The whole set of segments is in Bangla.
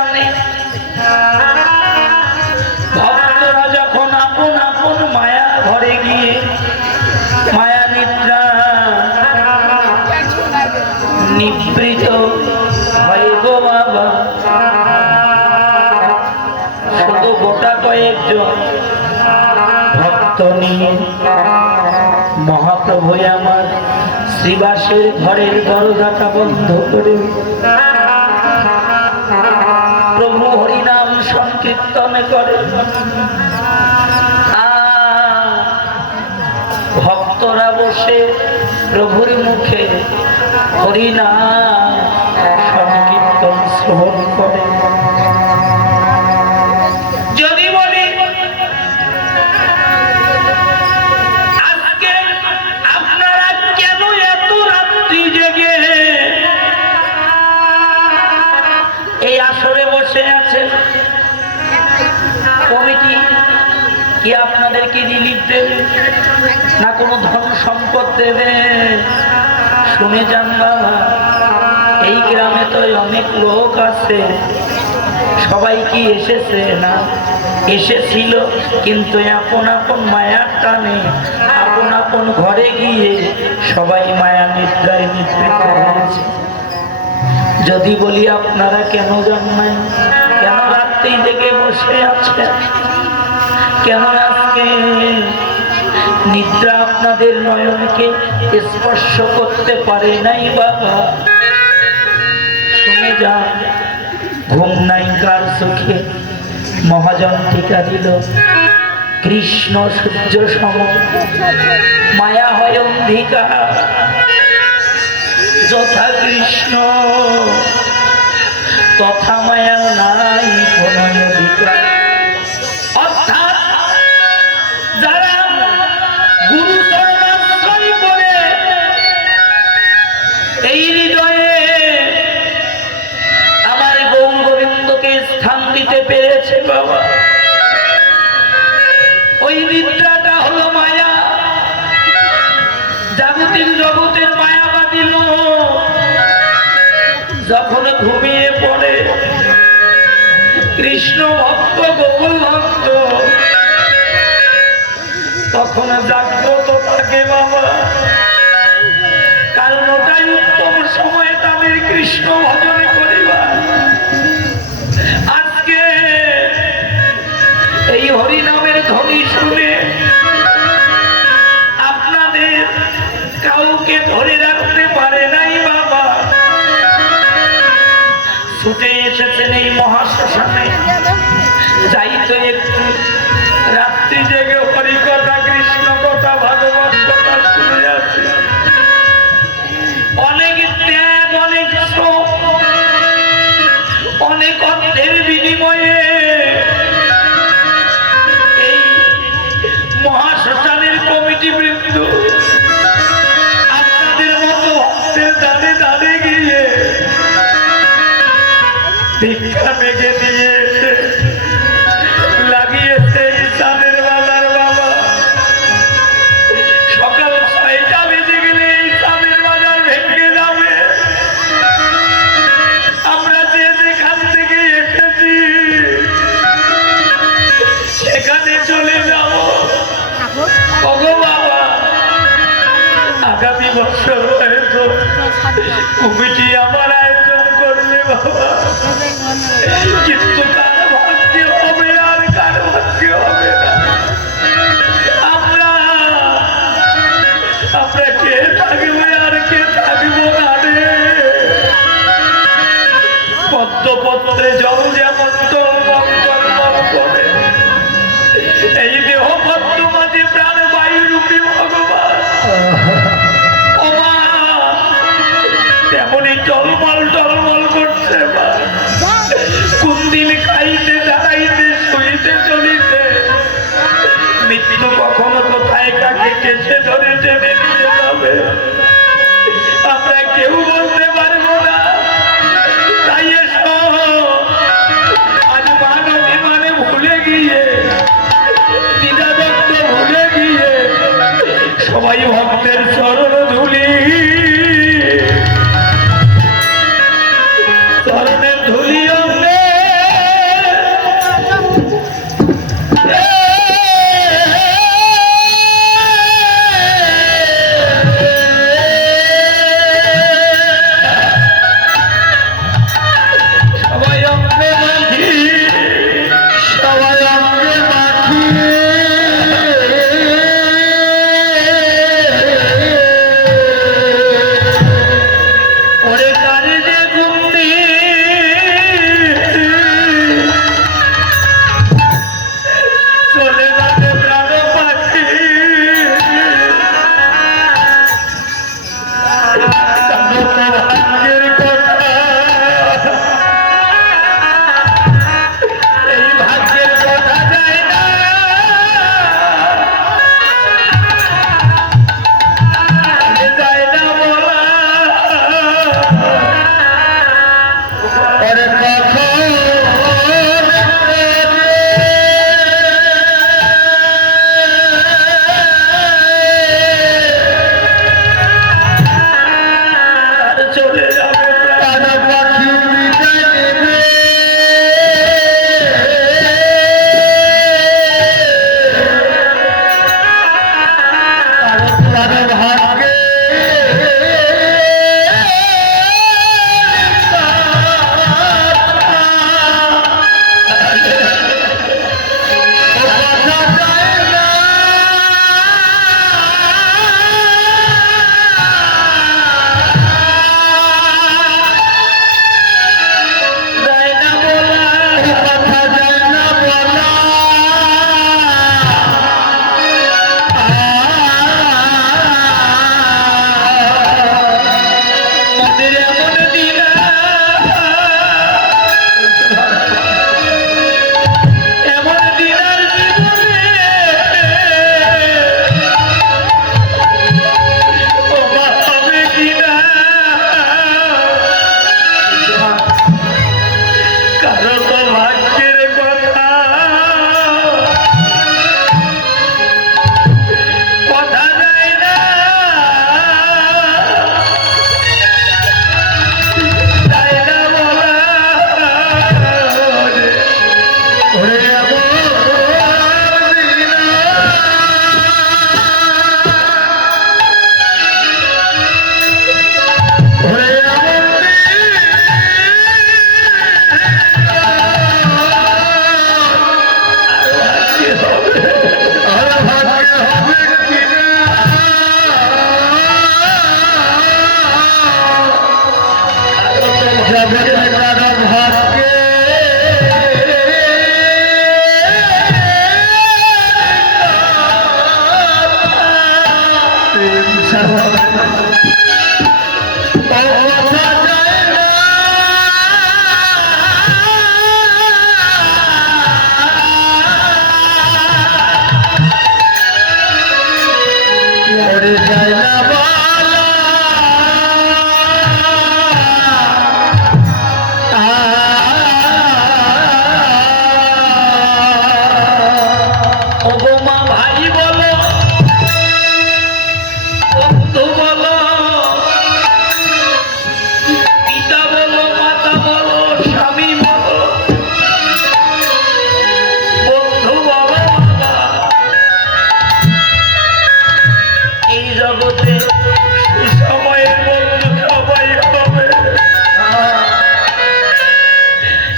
টানে ভক্তরা যখন আপন আপন মায়া ঘরে গিয়ে মায়া নিদ্রা নিবৃত হয় গো বাবা, শুধু গোটা কয়েকজন ভক্ত নিয়ে মহাপ্রভু আমার শ্রীবাসের ঘরের দরজাটা বন্ধ করে প্রভু হরিনাম সংকীর্তন করে। ভক্তরা বসে প্রভুর মুখে হরিনাম সংকীর্তন শ্রবণ করে। যদি বলি আজকে আপনারা কেন এত রাত্রি জেগে এই আসরে বসে আছেন, কমিটি কি আপনাদেরকে রিলিফ দেবে না কোনো ধন সম্পদ দেবে? শুনে যান বাবা, এই গ্রামে তো অনেক লোক আছে, সবাই কি এসেছে না? এসেছিল, কিন্তু আপন আপন মায়ার টানে আপন আপন ঘরে গিয়ে সবাই মায়া নিদ্রায় নিবৃত হয়েছে। যদি বলি আপনারা কেন যান নাই, কেন রাত্রি থেকে বসে আছেন, কেন আজকে নিদ্রা আপনাদের নয়নকে স্পর্শ করতে পারে নাই বাবা? শুনে যান, ঘুম নাই কার চোখে মহাজন টিকা দিল, কৃষ্ণ সূর্য সম মায়া হয় অন্ধিকার, যথা কৃষ্ণ তথা মায়া নাই কোন অধিকার। অর্থাৎ যারা গুরু চরণাশ্রয় করে এই হৃদয়ে আমার গৌর গোবিন্দকে স্থান দিতে পেরেছে বাবা, ওই নিদ্রাটা হলো মায়া। জাগতিক জগতের মায়াবাদী লোক যখন ঘুমিয়ে পড়ে, কৃষ্ণ ভক্ত গোকুল ভক্ত তখন জাগ্রত থাকে বাবা, কারণ ওটাই উত্তম সময় তাদের কৃষ্ণ ভজনে করিবা। আজকে এই হরিনামের ধ্বনি শুনে আপনাদের কাউকে ধরে রাখতে পারে নাই বাবা, ছুটে এসেছেন এই মহাশ্মশানে। যাই তো একটু রাত্রি জেগে হরি কথা কৃষ্ণ কথা ভাগবত কথা শুনে আছে, অনেক ত্যাগ অনেক শ্রম অনেক অর্থের বিনিময়ে এই মহাশ্মশানের কমিটি বৃন্দ আপনাদের মতো ভক্তের দানে দানে গিয়ে ভিক্ষা মেঘে দিয়ে এসে লাগিয়েছে চাঁদের বাজার বাবা। সকাল 6টা বেজে গেলে এই চাঁদের বাজার ভেঙে যাবে। আমরা যে যেখান থেকে এসেছি সেখানে চলে যাব। ওগো বাবা, আগামী বছর হয়তো কমিটি আমার আয়োজন করবে বাবা, কিন্তু কার ভাগ্যে হবে আর কার ভাগ্যে হবে না। আমরা কে থাকবে আর কে থাকবো না রে। পদ্মপত্রে জল যেমন তোলমল করে, এই দেহ পদ্ম মাঝে প্রাণ বায়ু রূপী ভগবান তেমনি টলমল টলমল করছে। কোন দিন খাইতে দাঁড়াইতে শুইতে চলিতে মৃত্যু কখনো কোথায় কাকে কেসে ধরে টেনে নিয়ে যাবে আমরা কেউ বলতে পারবো না। তাই এসো আজ মান অভিমানে ভুলে গিয়ে, দ্বিধাদ্বন্দ্ব ভুলে গিয়ে সবাই ভক্তের চরণ ধুলি চরণের ধুলি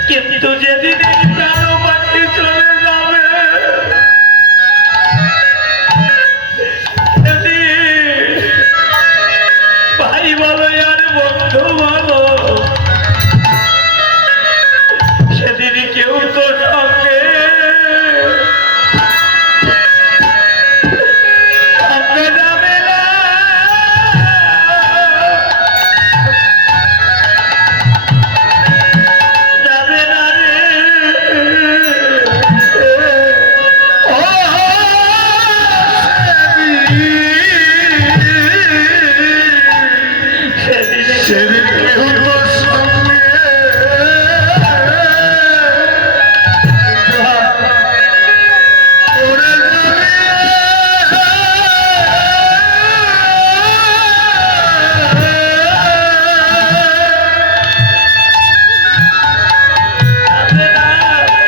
কিন্তু যেদিন এই প্রাণ পাখি চলে যাবে ভাই বলো আর বন্ধু বলো সেদিন কেউ তো সঙ্গে যাবে না যাবে না রে সেদিন কেউ তো সঙ্গে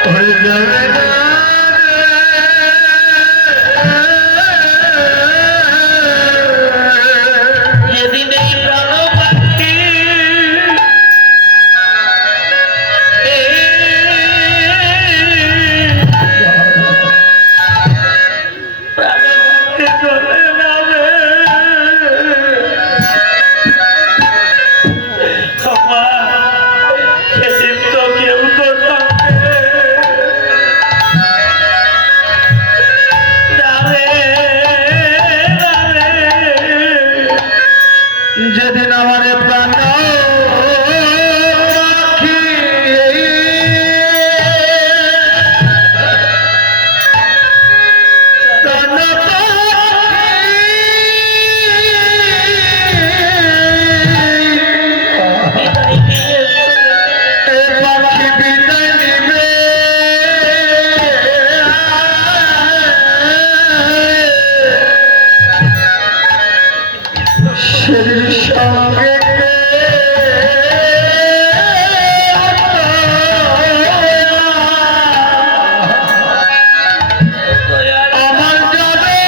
ওরে যাবে না যেদিন এই প্রাণ পাখি প্রাণ পাখি চলে যাবে সেদিন তো কেউ তো সঙ্গে যাবে না রে। যেদিন আমার প্রাণ পাখি প্রাণ বিদায় দিয়ে পাখি বিদায় নিবে সেদিন সঙ্গে আমার যাবে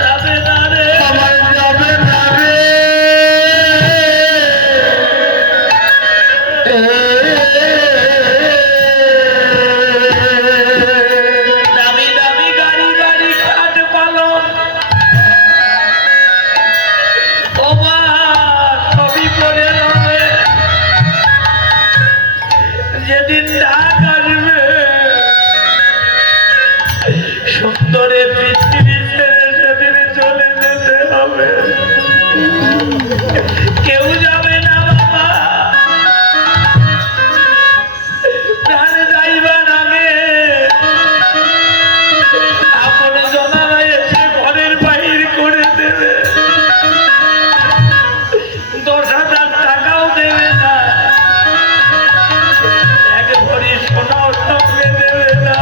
যাবে না রে আমার যাবে না রে দামি দামি গাড়ি বাড়ি খাট পালন ও মা সবই পড়ে রবে যেদিন ডাক আসবে সুন্দরে পৃথিবী ছেড়ে সেদিন চলে যেতে হবে কেউ যাবে না বাবা প্রাণ যাইবার আগে আপন জনারা এসে ঘরের বাহির করে দেবে 10,000 টাকাও দেবে না এক ভরি সোনাও সঙ্গে দেবে না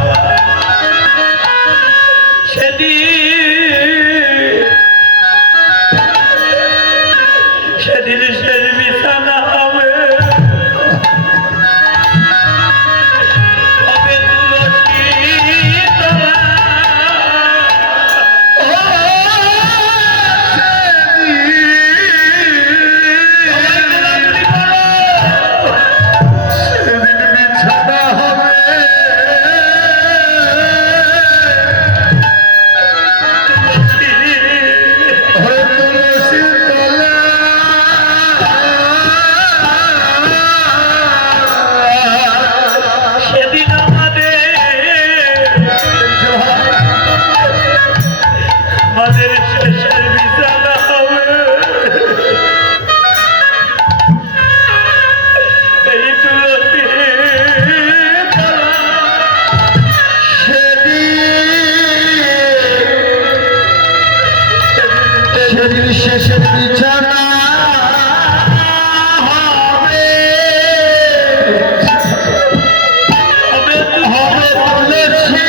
সেদিন শেষ বিছানা হবে হবে তুলসী তলা সেদিন বিছানা হবে তুলসী তলা সেদিন আমাদের শেষের বিছানা হবে এই তুলসী তলা সেদিন শেষের বিছানা হবে হবে হবে তুলসী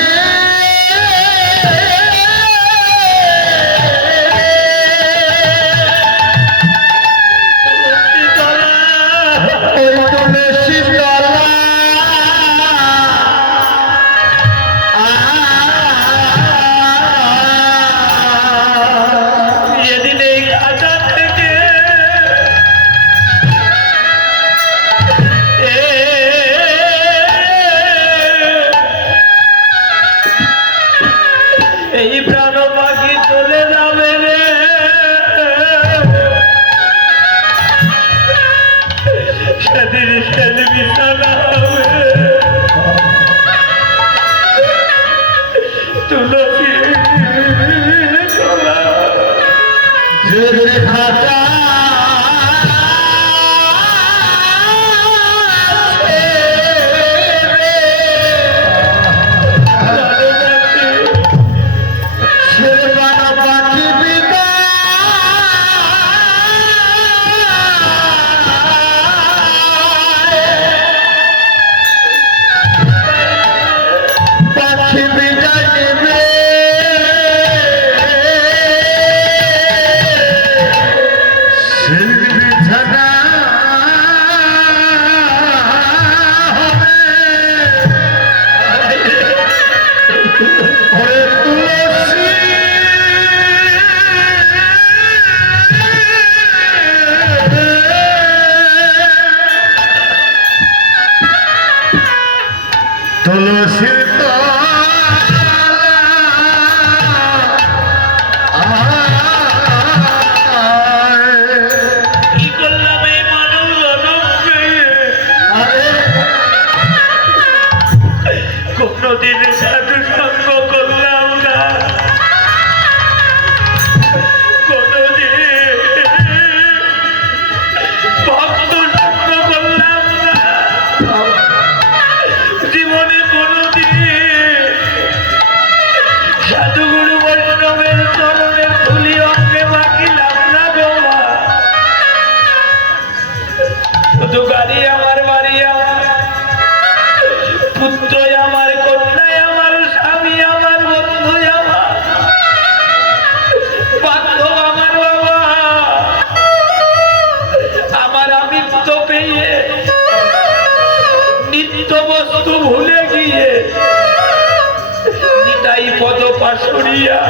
করিয়া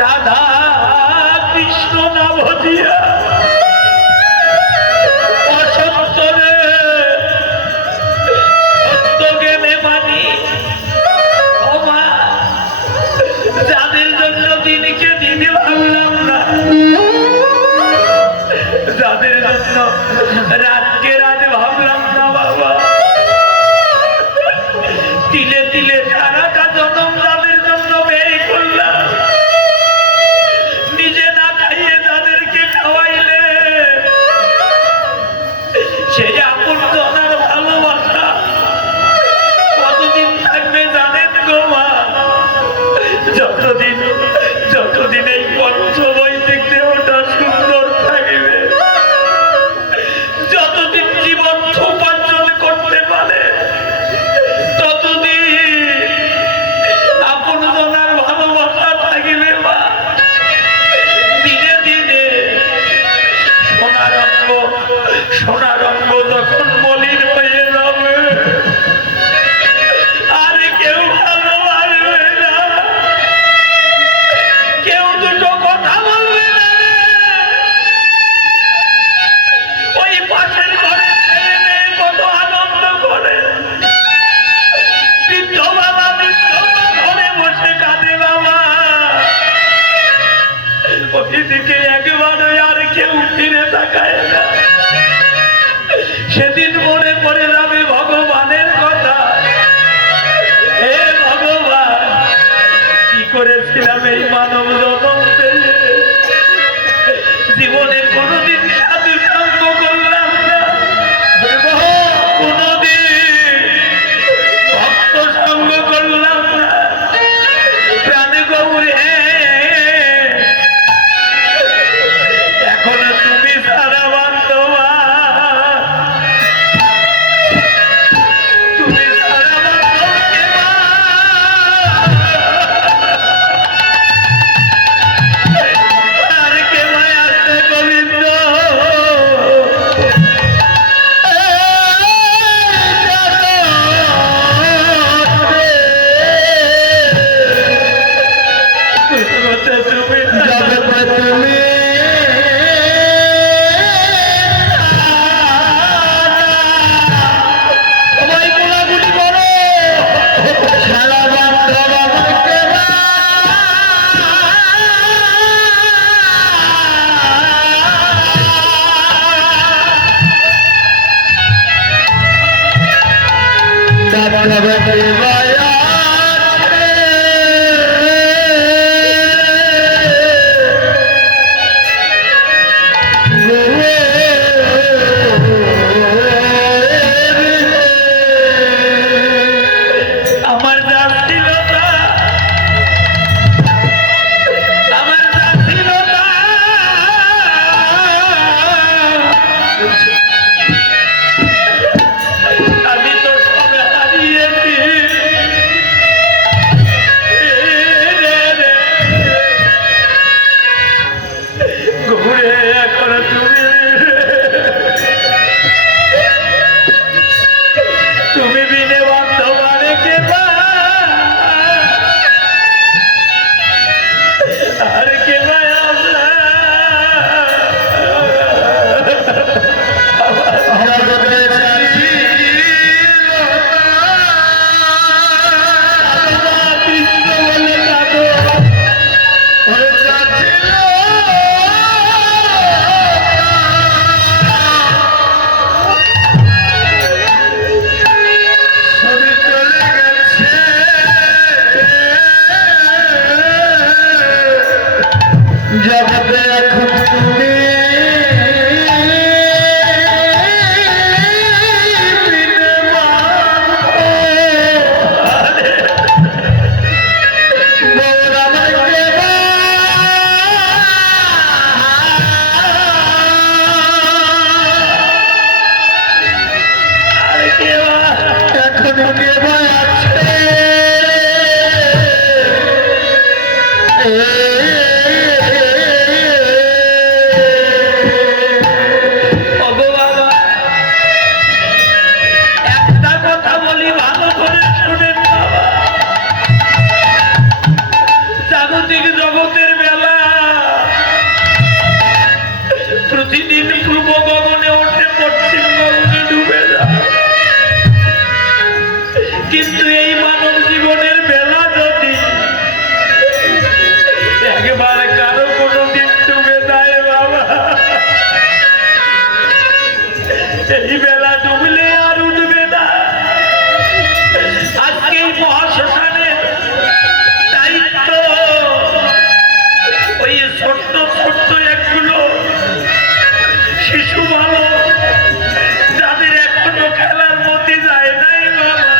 রাধা কৃষ্ণ না ভজিয়া অসত্যরে সত্য জ্ঞানে মানি ও মা, যাদের জন্য দিনকে দিনে ভাবলাম না, যাদের জন্য রাতকে রাতে ভাবলাম না বাবা, তিলে তিলে সারাটা জনম যাদের জন্য ব্যয় করলাম, নিজে না খাইয়ে যাদেরকে খাওয়াইলে সেই আপন জনার ভালোবাসা কতদিন থাকবে জানেন গো মা? যতদিন এই পঞ্চবৈদিক দেহটা সুন্দর থাকবে, যতদিন জীবন উপার্জন করতে পারে, ততদিন আপন জনার ভালোবাসা থাকবে মা। দিনে দিনে সোনার অঙ্গ যখন মলিন হয়ে যাবে, আর কেউ ভালোবাসবে না, কেউ দুটো কথা বলবে না রে। ওই পাশের ঘরে ছেলে মেয়ে কত আনন্দ করে, বৃদ্ধ বাবা ঘরে বসে কাঁদে বাবা, ওইদিকে একবারও আর কেউ ফিরে তাকায় না। সেদিন মনে পড়ে যাবে ভগবানের কথা, হে ভগবান কি করেছিলাম এই মানব জনম পেয়ে, জীবনে কোনোদিন সাধু সঙ্গ করলাম না, কোনোদিন ভক্ত সঙ্গ করলাম না, প্রাণে গৌরে এখন তুমি সারা বান্ধবা, তুমি সারা বান্ধবকে মা, আর কে ভাই আসতে গোবিন্দ, তুমি সবাই গোলাগুলি করো, সারা বান্ধব আমাকে আমার যা ছিল তা, আমার যা ছিল তা, আমি তো সব হারিয়েছি রে রে। ঘুরে এখন তুমি বিনে বান্ধবা রেখে বা, আর কে ভাই আমরা কৃষ্ণ বলে কাঁদো, জগতে এখন তুমি আর কে ভাই এখন কে ভয় আছে এই বেলা ডুবলে আর উঠবে না। আজকে এই মহাশ্মশানের দায়িত্ব ওই ছোট্ট ছোট্ট একগুলো শিশু ভালো যাদের এখনো খেলার মধ্যে যায় নাই বাবা,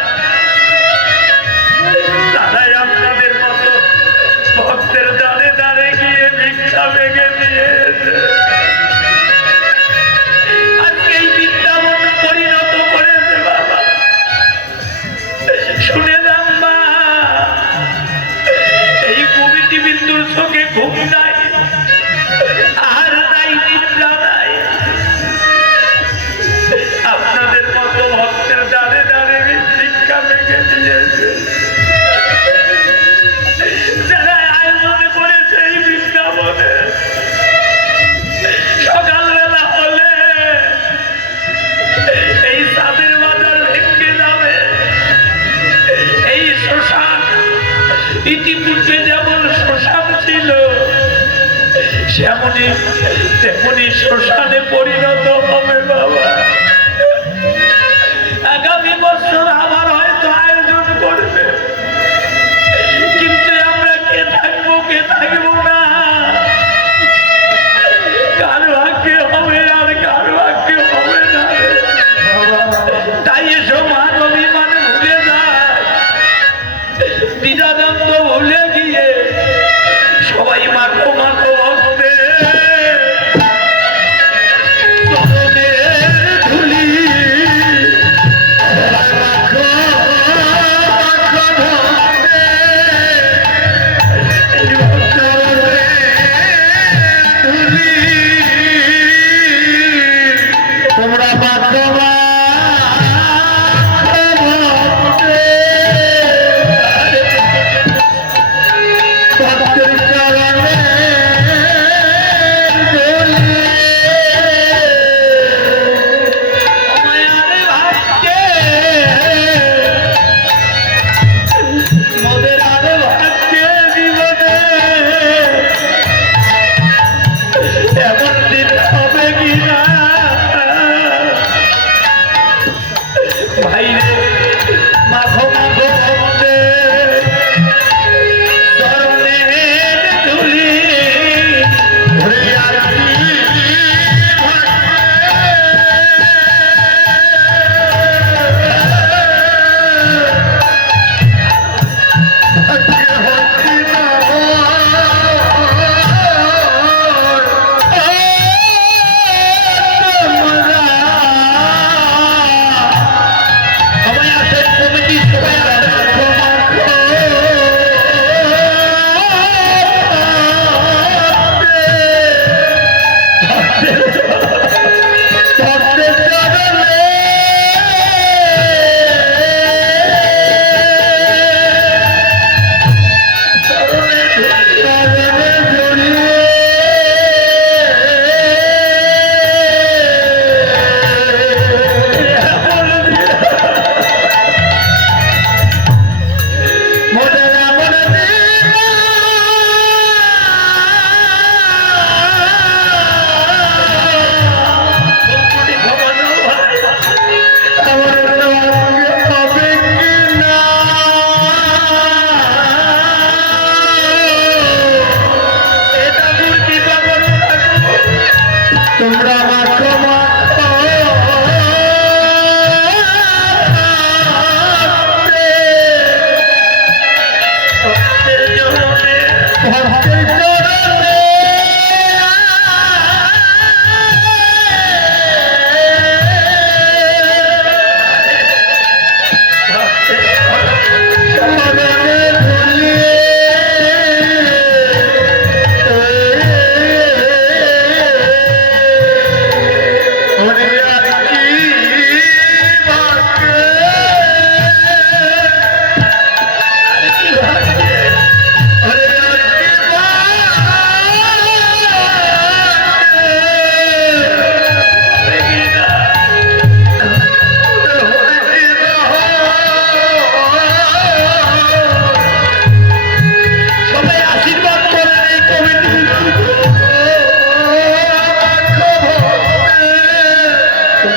তারাই আপনাদের মতো ভক্তের দাঁড়ে দাঁড়ে গিয়ে ভিক্ষা ভেঙে দিয়েছে। আজকে এই বৃন্দাবন পরিণত করেছে বাবা। শুনে যান মা, এই কমিটি বিন্দুর চোখে ঘুম নাই, আর নাই নিদ্রা নাই। আপনাদের মতো ভক্তের দাঁড়ে দাঁড়ে ভিক্ষা ভেঙে দিয়েছে। যারা আয়োজন করেছে এই বৃন্দাবনে, সকালবেলা হলে এই চাঁদের বাজার ভেঙে যাবে। এই শ্মশান ইতিপূর্বে যেমন শ্মশান ছিল, তেমনি শ্মশানে পরিণত হবে বাবা। আগামী বছর আবার হয়তো আয়োজন করবে, কিন্তু আমরা কে থাকবো কে থাকবো না, কার ভাগ্যে হবে আর কার ভাগ্যে হবে না। তাই এসব মান অভিমান ভুলে যায়, দ্বিধাদ্বন্দ্ব ভুলে গিয়ে সবাই মাখো মাখো ভক্তে ধুলি তোমরা মাধ্যমা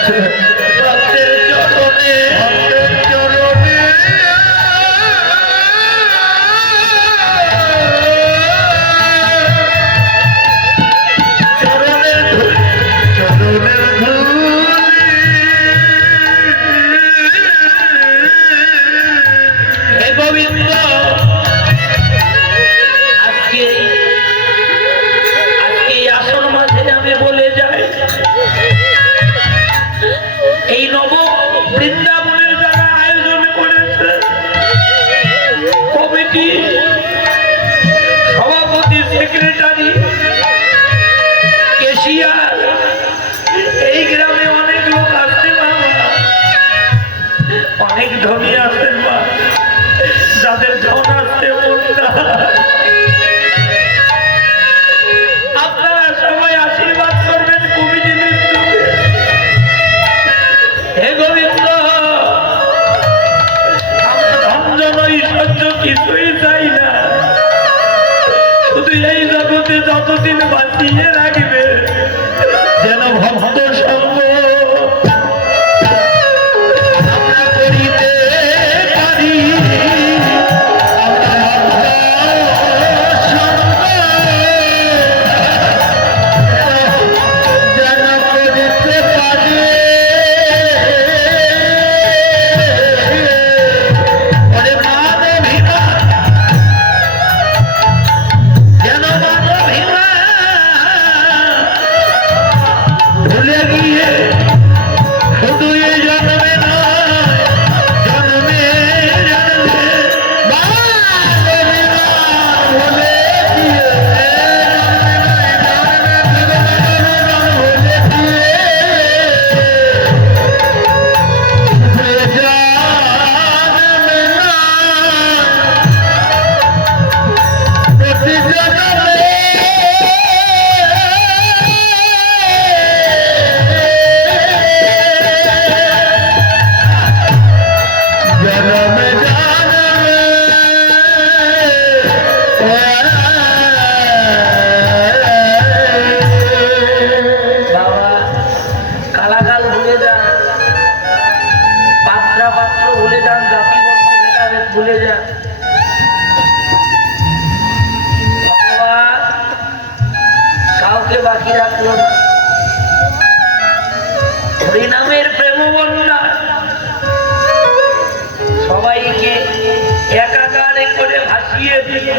ভক্তের চরণে হে গোবিন্দ, আজকে এই আসন মাঝে আমি বলে যাই, এই নব বৃন্দাবনের যারা আয়োজন করেছে, কমিটি, সভাপতি, সেক্রেটারি, কেশিয়ার, এই গ্রামে অনেক লোক আসছে বাবা, অনেক ধনী আসছেন মা, যাদের ধন আসছে আপনারা সবাই আশীর্বাদ করবেন কমিটি বৃন্দকে। হে গোবিন্দ, আমরা ধন ঐশ্বর্য কিছুই চাই না, শুধু এই জগতে যতদিন বাঁচিয়ে রাখবে যেন ভক্ত সঙ্গ আমরা করিতে পারি। ভুলে যান, ভগবান কাউকে বাকি রাখলো না। হরিনামের প্রেম বন্যা সবাইকে একাকারে করে ভাসিয়ে দিয়ে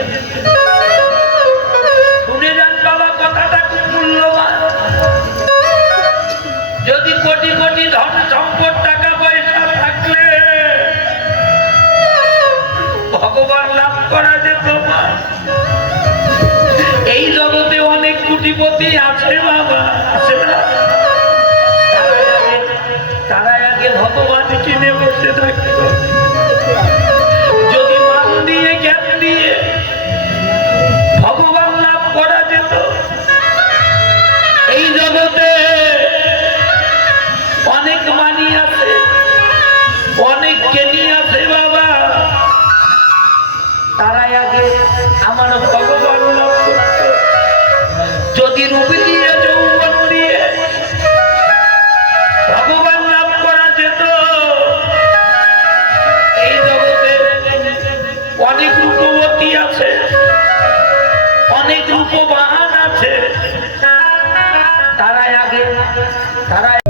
শুনে যান বাবা, কথাটা খুব মূল্যবান। যদি কোটি কোটি ধন সম্পদ, টাকা পয়সা থাকলে ভগবান লাভ করা যেত না। এই জগতে অনেক কোটিপতি আছে বাবা, আছে না? তারা আগে ভগবান কিনে বসে থাকত। যদি মান দিয়ে, জ্ঞান দিয়ে ভগবান লাভ করা যেত, এই জগতে অনেক মানি আছে, অনেক জ্ঞানী আছে বাবা, তারাই আগে আমার ভগবান লাভ করত। যদি রূপ দিয়ে, যৌবন দিয়ে ভগবান লাভ করা যেত, এই জগতে অনেক রূপবতী আছে, অনেক রূপবান আছে, তারাই আগে, তারাই